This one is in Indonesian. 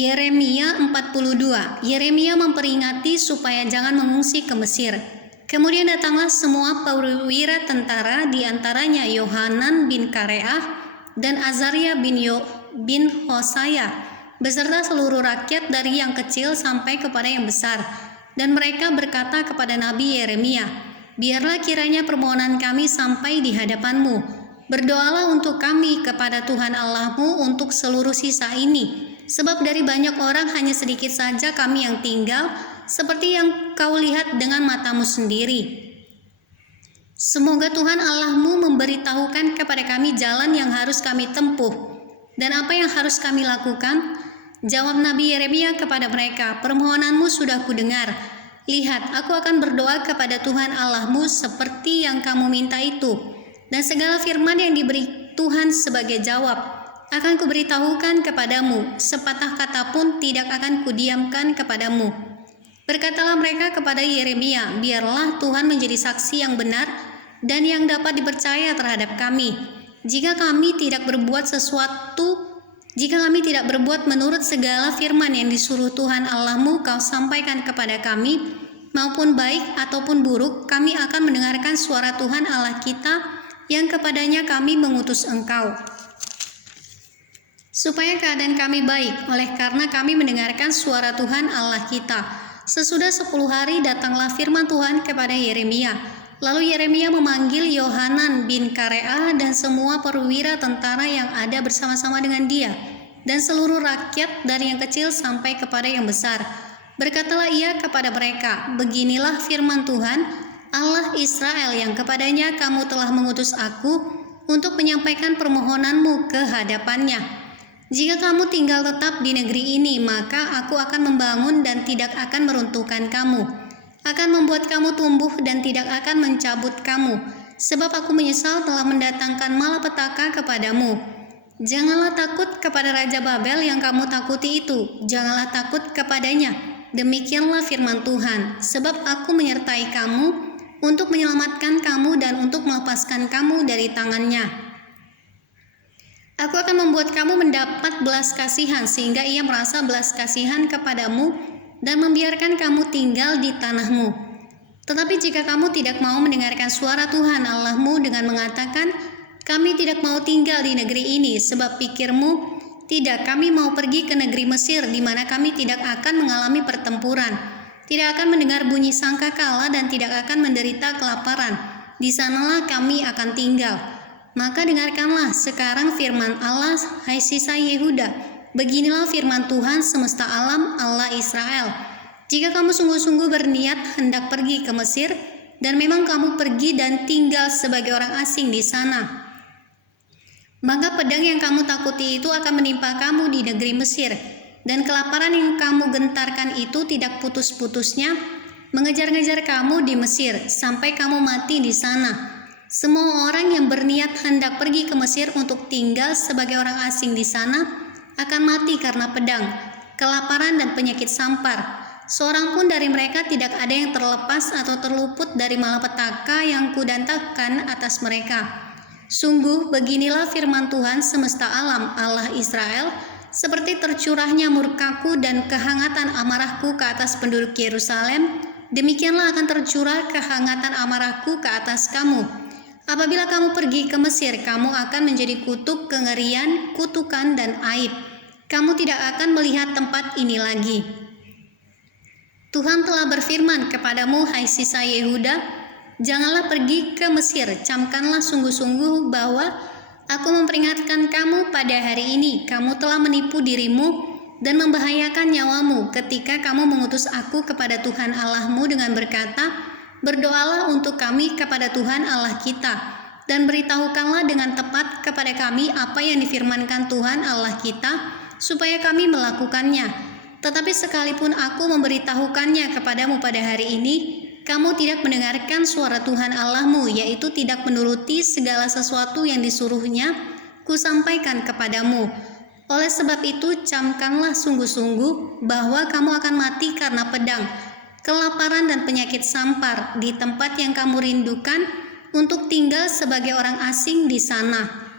Yeremia 42. Yeremia memperingati supaya jangan mengungsi ke Mesir. Kemudian datanglah semua perwira tentara, di antaranya Yohanan bin Kareah dan Azaria bin Hosaya, beserta seluruh rakyat dari yang kecil sampai kepada yang besar. Dan mereka berkata kepada Nabi Yeremia, "Biarlah kiranya permohonan kami sampai di hadapanmu. Berdoalah untuk kami kepada Tuhan Allahmu untuk seluruh sisa ini. Sebab dari banyak orang hanya sedikit saja kami yang tinggal, seperti yang kau lihat dengan matamu sendiri. Semoga Tuhan Allahmu memberitahukan kepada kami jalan yang harus kami tempuh, dan apa yang harus kami lakukan." Jawab Nabi Yeremia kepada mereka, "Permohonanmu sudah kudengar. Lihat, aku akan berdoa kepada Tuhan Allahmu seperti yang kamu minta itu, dan segala firman yang diberi Tuhan sebagai jawab akan kuberitahukan kepadamu, sepatah kata pun tidak akan kudiamkan kepadamu." Berkatalah mereka kepada Yeremia, "Biarlah Tuhan menjadi saksi yang benar dan yang dapat dipercaya terhadap kami. Jika kami tidak berbuat menurut segala firman yang disuruh Tuhan Allahmu kau sampaikan kepada kami, maupun baik ataupun buruk, kami akan mendengarkan suara Tuhan Allah kita yang kepadanya kami mengutus engkau, supaya keadaan kami baik, oleh karena kami mendengarkan suara Tuhan Allah kita." Sesudah 10 hari datanglah firman Tuhan kepada Yeremia. Lalu Yeremia memanggil Yohanan bin Kareah dan semua perwira tentara yang ada bersama-sama dengan dia, dan seluruh rakyat dari yang kecil sampai kepada yang besar. Berkatalah ia kepada mereka, "Beginilah firman Tuhan, Allah Israel, yang kepadanya kamu telah mengutus aku untuk menyampaikan permohonanmu ke hadapannya. Jika kamu tinggal tetap di negeri ini, maka aku akan membangun dan tidak akan meruntuhkan kamu, akan membuat kamu tumbuh dan tidak akan mencabut kamu, sebab aku menyesal telah mendatangkan malapetaka kepadamu. Janganlah takut kepada Raja Babel yang kamu takuti itu, janganlah takut kepadanya. Demikianlah firman Tuhan, sebab aku menyertai kamu untuk menyelamatkan kamu dan untuk melepaskan kamu dari tangannya. Aku akan membuat kamu mendapat belas kasihan sehingga ia merasa belas kasihan kepadamu dan membiarkan kamu tinggal di tanahmu. Tetapi jika kamu tidak mau mendengarkan suara Tuhan Allahmu dengan mengatakan, 'Kami tidak mau tinggal di negeri ini,' sebab pikirmu, 'Tidak, kami mau pergi ke negeri Mesir di mana kami tidak akan mengalami pertempuran, tidak akan mendengar bunyi sangkakala dan tidak akan menderita kelaparan. Di sanalah kami akan tinggal.' Maka dengarkanlah sekarang firman Allah, hai sisa Yehuda. Beginilah firman Tuhan semesta alam, Allah Israel. Jika kamu sungguh-sungguh berniat hendak pergi ke Mesir, dan memang kamu pergi dan tinggal sebagai orang asing di sana, maka pedang yang kamu takuti itu akan menimpa kamu di negeri Mesir, dan kelaparan yang kamu gentarkan itu tidak putus-putusnya mengejar-ngejar kamu di Mesir, sampai kamu mati di sana. Semua orang yang berniat hendak pergi ke Mesir untuk tinggal sebagai orang asing di sana akan mati karena pedang, kelaparan dan penyakit sampar. Seorang pun dari mereka tidak ada yang terlepas atau terluput dari malapetaka yang kudantakan atas mereka. Sungguh beginilah firman Tuhan semesta alam, Allah Israel, seperti tercurahnya murkaku dan kehangatan amarahku ke atas penduduk Yerusalem, demikianlah akan tercurah kehangatan amarahku ke atas kamu. Apabila kamu pergi ke Mesir, kamu akan menjadi kutuk, kengerian, kutukan, dan aib. Kamu tidak akan melihat tempat ini lagi. Tuhan telah berfirman kepadamu, hai sisa Yehuda, janganlah pergi ke Mesir. Camkanlah sungguh-sungguh bahwa aku memperingatkan kamu pada hari ini. Kamu telah menipu dirimu dan membahayakan nyawamu ketika kamu mengutus aku kepada Tuhan Allahmu dengan berkata, berdoalah untuk kami kepada Tuhan Allah kita, dan beritahukanlah dengan tepat kepada kami apa yang difirmankan Tuhan Allah kita, supaya kami melakukannya. Tetapi sekalipun aku memberitahukannya kepadamu pada hari ini, kamu tidak mendengarkan suara Tuhan Allahmu, yaitu tidak menuruti segala sesuatu yang disuruhnya kusampaikan kepadamu. Oleh sebab itu, camkanlah sungguh-sungguh bahwa kamu akan mati karena pedang, kelaparan dan penyakit sampar di tempat yang kamu rindukan untuk tinggal sebagai orang asing di sana.